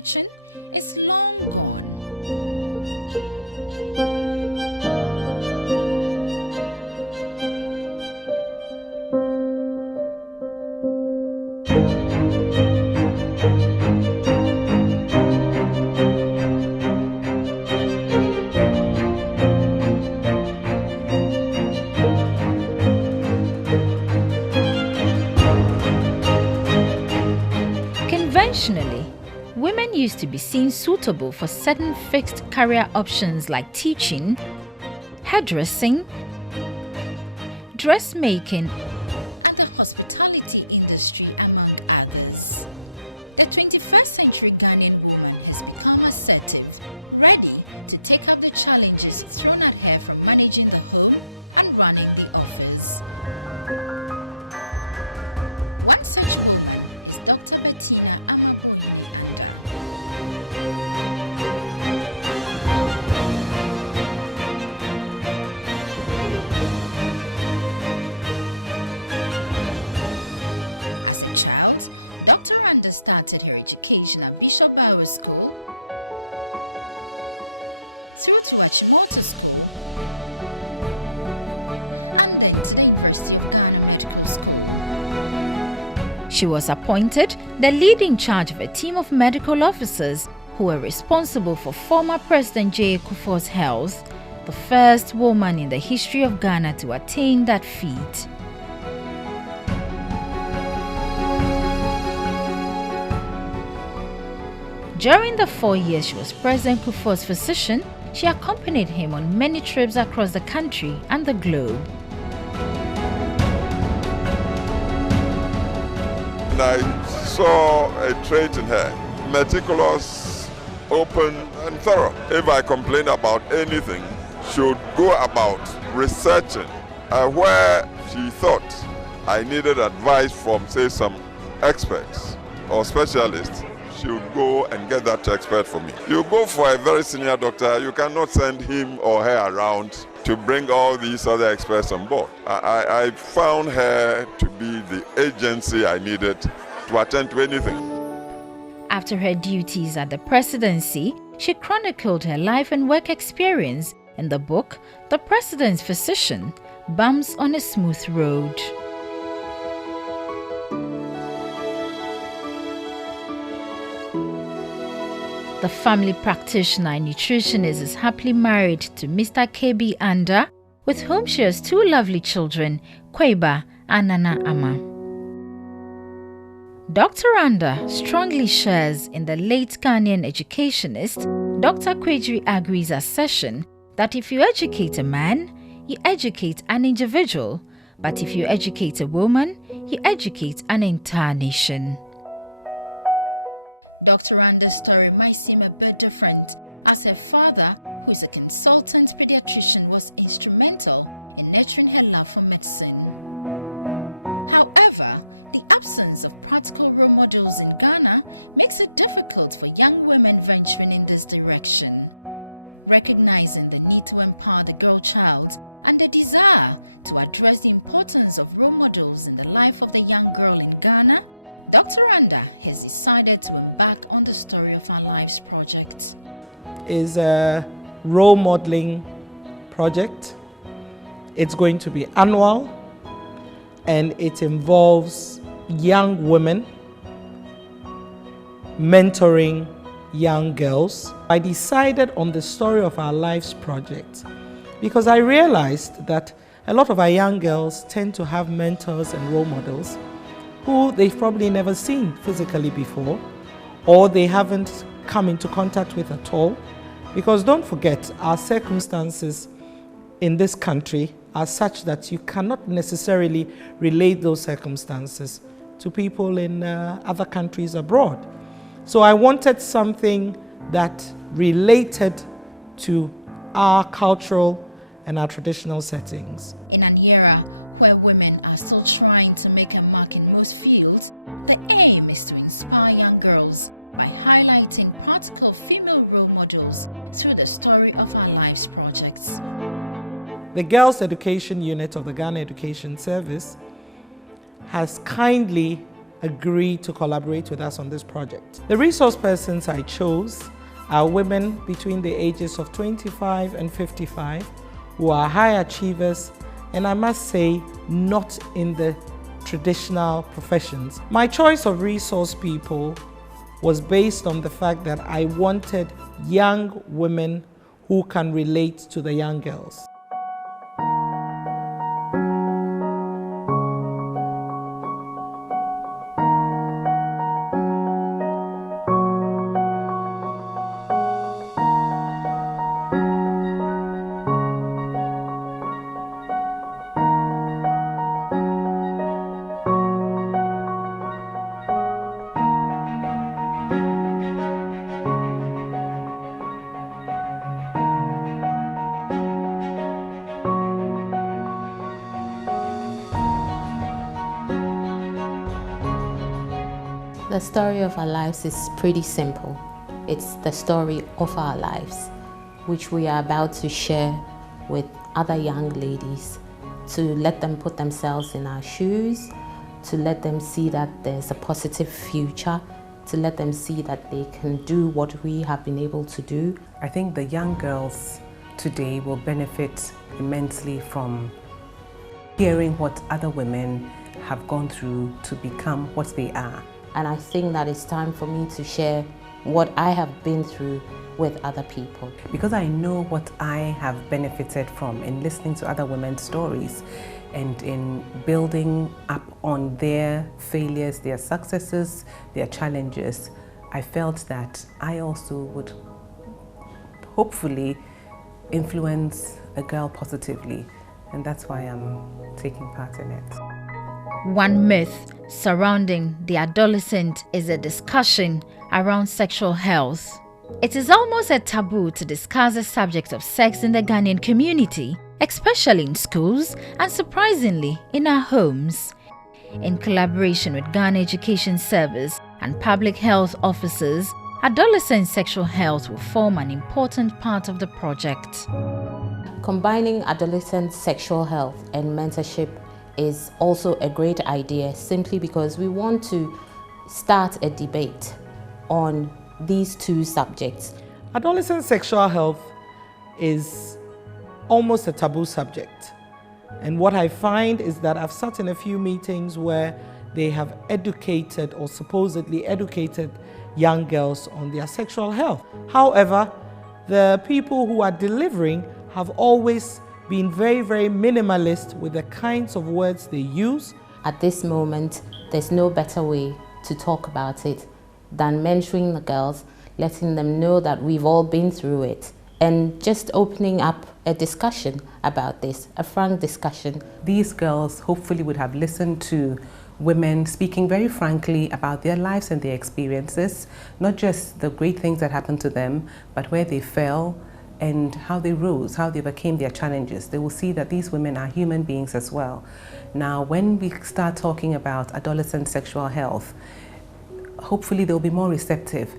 kitchen is long gone. Conventionally, women used to be seen suitable for certain fixed career options like teaching, hairdressing, dressmaking, and the hospitality industry, among others. The 21st century Ghanaian woman has become assertive, ready to take up the challenges thrown at her from managing the home and running the office. One such woman is Dr. Bettina Amapoyini-Anda. As a child, Dr. Anda started her education at Bishop Bauer School, through to Achimota School, and then to the University of Ghana Medical School. She was appointed the lead in charge of a team of medical officers who were responsible for former President J. Kufuor's health, the first woman in the history of Ghana to attain that feat. During the 4 years she was President Kufuor's physician, she accompanied him on many trips across the country and the globe. And I saw a trait in her: meticulous, open, and thorough. If I complain about anything, she would go about researching where she thought I needed advice from, say, some experts or specialists. She would go and get that expert for me. You go for a very senior doctor, you cannot send him or her around to bring all these other experts on board. I found her to be the agency I needed to attend to anything. After her duties at the presidency, she chronicled her life and work experience in the book The President's Physician: Bumps on a Smooth Road. The family practitioner and nutritionist is happily married to Mr. KB Anda, with whom she has two lovely children, Kweba and Nana Ama. Dr. Anda strongly shares in the late Ghanaian educationist Dr. Kwejiri Agri's assertion that if you educate a man, you educate an individual, but if you educate a woman, you educate an entire nation. Dr. Anda's story might seem a bit different, as her father, who is a consultant pediatrician, was instrumental in nurturing her love for medicine. However, the absence of practical role models in Ghana makes it difficult for young women venturing in this direction. Recognizing the need to empower the girl child and the desire to address the importance of role models in the life of the young girl in Ghana, Dr. Anda has decided to embark on the Story of Our Lives project. Is a role modeling project. It's going to be annual, and it involves young women mentoring young girls. I decided on the Story of Our Lives project because I realized that a lot of our young girls tend to have mentors and role models who they've probably never seen physically before, or they haven't come into contact with at all. Because don't forget, our circumstances in this country are such that you cannot necessarily relate those circumstances to people in other countries abroad. So I wanted something that related to our cultural and our traditional settings. In an era where women are still trying to make a mark in most fields, the aim is to inspire young girls by highlighting practical female role models through the Story of Our Lives projects. The Girls Education Unit of the Ghana Education Service has kindly agree to collaborate with us on this project. The resource persons I chose are women between the ages of 25 and 55 who are high achievers, and I must say, not in the traditional professions. My choice of resource people was based on the fact that I wanted young women who can relate to the young girls. The story of our lives is pretty simple. It's the story of our lives, which we are about to share with other young ladies, to let them put themselves in our shoes, to let them see that there's a positive future, to let them see that they can do what we have been able to do. I think the young girls today will benefit immensely from hearing what other women have gone through to become what they are. And I think that it's time for me to share what I have been through with other people. Because I know what I have benefited from in listening to other women's stories and in building up on their failures, their successes, their challenges, I felt that I also would hopefully influence a girl positively. And that's why I'm taking part in it. One myth surrounding the adolescent is a discussion around sexual health. It is almost a taboo to discuss the subject of sex in the Ghanaian community, especially in schools and surprisingly in our homes. In collaboration with Ghana Education Service and public health officers, adolescent sexual health will form an important part of the project. Combining adolescent sexual health and mentorship is also a great idea, simply because we want to start a debate on these two subjects. Adolescent sexual health is almost a taboo subject. And what I find is that I've sat in a few meetings where they have educated or supposedly educated young girls on their sexual health. However, the people who are delivering have always been very, very minimalist with the kinds of words they use. At this moment, there's no better way to talk about it than mentoring the girls, letting them know that we've all been through it, and just opening up a discussion about this, a frank discussion. These girls hopefully would have listened to women speaking very frankly about their lives and their experiences, not just the great things that happened to them, but where they fell, and how they rose, how they overcame their challenges. They will see that these women are human beings as well. Now, when we start talking about adolescent sexual health, hopefully they'll be more receptive.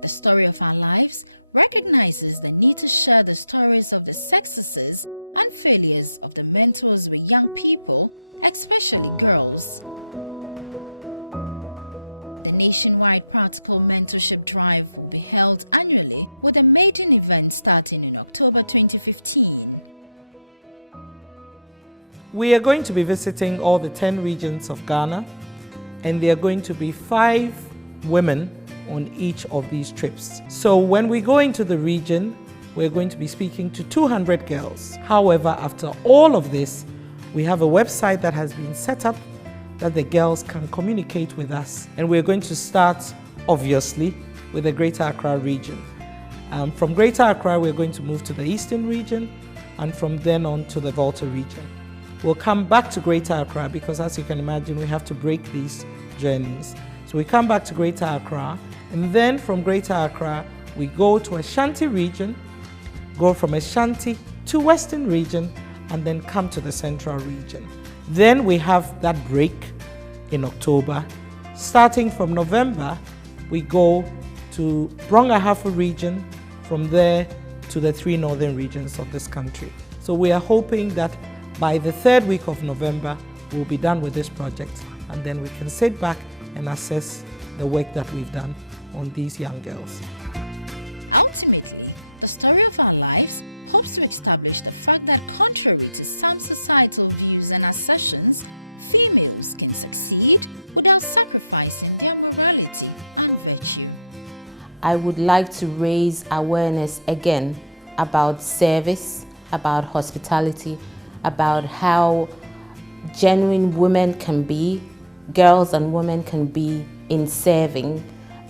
The story of our lives recognizes the need to share the stories of the successes and failures of the mentors with young people, especially girls. The nationwide practical mentorship drive will be held annually, with a maiden event starting in October 2015. We are going to be visiting all the 10 regions of Ghana, and there are going to be 5 women on each of these trips. So when we go into the region, we're going to be speaking to 200 girls. However, after all of this, we have a website that has been set up that the girls can communicate with us. And we're going to start, obviously, with the Greater Accra region. From Greater Accra, we're going to move to the Eastern region, and from then on to the Volta region. We'll come back to Greater Accra because, as you can imagine, we have to break these journeys. So we come back to Greater Accra, and then from Greater Accra, we go to Ashanti region, go from Ashanti to Western region, and then come to the Central region. Then we have that break in October. Starting from November, we go to Brong Ahafo region, from there to the 3 northern regions of this country. So we are hoping that by the 3rd week of November, we'll be done with this project, and then we can sit back and assess the work that we've done on these young girls. Ultimately, the story of our lives hopes to establish the fact that contrary to some societal views and assertions, females can succeed without sacrificing their morality and virtue. I would like to raise awareness again about service, about hospitality, about how genuine women can be, girls and women can be in serving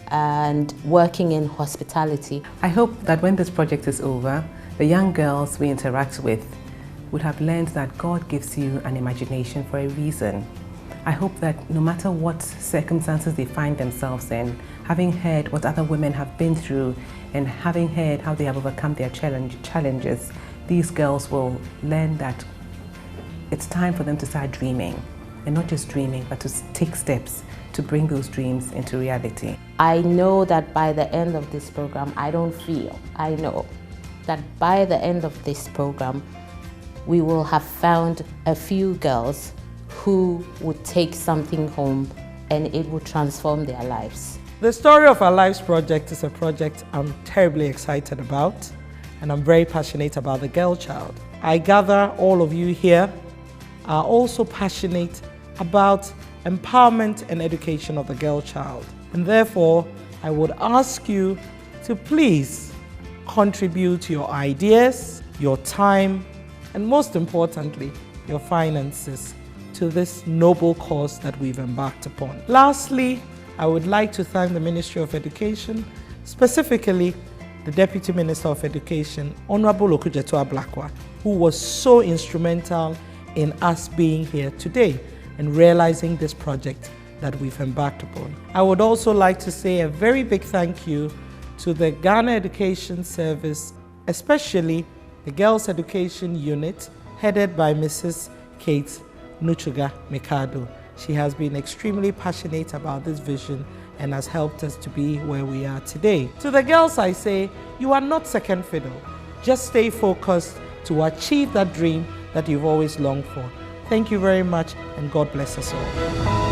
and working in hospitality. I hope that when this project is over, the young girls we interact with would have learned that God gives you an imagination for a reason. I hope that no matter what circumstances they find themselves in, having heard what other women have been through and having heard how they have overcome their challenges, these girls will learn that it's time for them to start dreaming, and not just dreaming, but to take steps to bring those dreams into reality. I know that by the end of this program, I know that by the end of this program, we will have found a few girls who would take something home and it will transform their lives. The Story of Our Lives project is a project I'm terribly excited about, and I'm very passionate about the girl child. I gather all of you here are also passionate about empowerment and education of the girl child. And therefore, I would ask you to please contribute your ideas, your time, and most importantly, your finances to this noble cause that we've embarked upon. Lastly, I would like to thank the Ministry of Education, specifically the Deputy Minister of Education, Honorable Okujeto Ablakwa, who was so instrumental in us being here today and realizing this project that we've embarked upon. I would also like to say a very big thank you to the Ghana Education Service, especially the Girls Education Unit, headed by Mrs. Kate Nuchuga Mikado. She has been extremely passionate about this vision and has helped us to be where we are today. To the girls, I say, you are not second fiddle. Just stay focused to achieve that dream that you've always longed for. Thank you very much, and God bless us all.